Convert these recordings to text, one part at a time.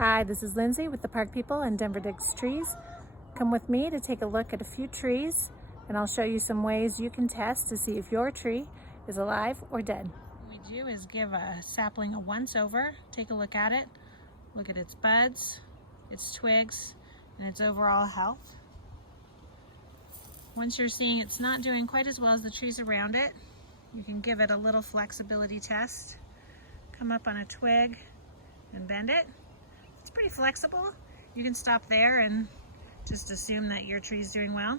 Hi, this is Lindsay with the Park People and Denver Digs Trees. Come with me to take a look at a few trees, and I'll show you some ways you can test to see if your tree is alive or dead. What we do is give a sapling a once over, take a look at it, look at its buds, its twigs, and its overall health. Once you're seeing it's not doing quite as well as the trees around it, you can give it a little flexibility test. Come up on a twig and bend it. It's pretty flexible. You can stop there and just assume that your tree is doing well.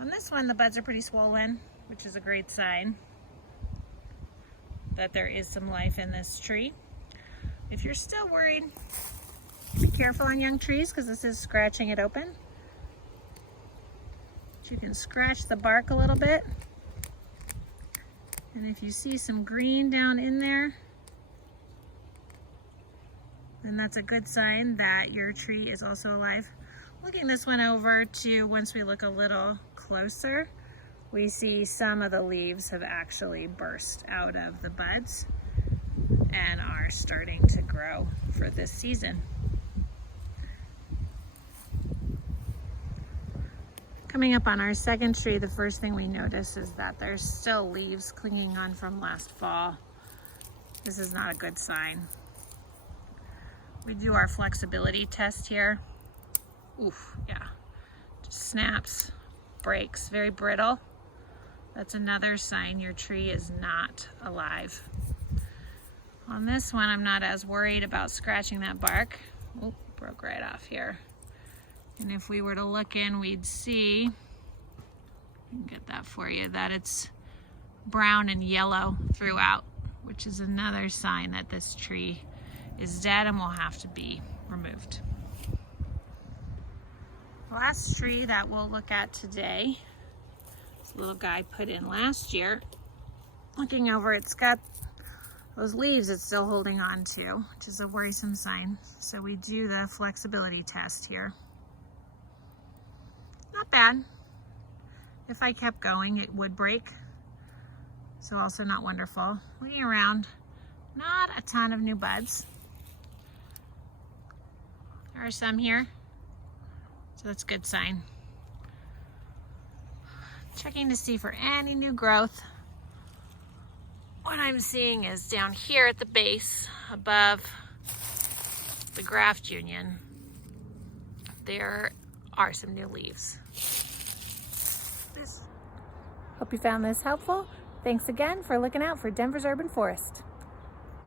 On this one, the buds are pretty swollen, which is a great sign that there is some life in this tree. If you're still worried, be careful on young trees because this is scratching it open. But you can scratch the bark a little bit. And if you see some green down in there, then that's a good sign that your tree is also alive. Looking this one over too, once we look a little closer, we see some of the leaves have actually burst out of the buds and are starting to grow for this season. Coming up on our second tree, the first thing we notice is that there's still leaves clinging on from last fall. This is not a good sign. We do our flexibility test here. Oof, yeah, just snaps, breaks, very brittle. That's another sign your tree is not alive. On this one, I'm not as worried about scratching that bark. Oop, broke right off here. And if we were to look in, we'd see, I can get that for you, that it's brown and yellow throughout, which is another sign that this tree is dead and will have to be removed. The last tree that we'll look at today, this little guy put in last year. Looking over, it's got those leaves it's still holding on to, which is a worrisome sign. So we do the flexibility test here. Not bad. If I kept going, it would break. So also not wonderful. Looking around, not a ton of new buds. There are some here, so that's a good sign. Checking to see for any new growth. What I'm seeing is down here at the base, above the graft union, there are some new leaves. Hope you found this helpful. Thanks again for looking out for Denver's urban forest.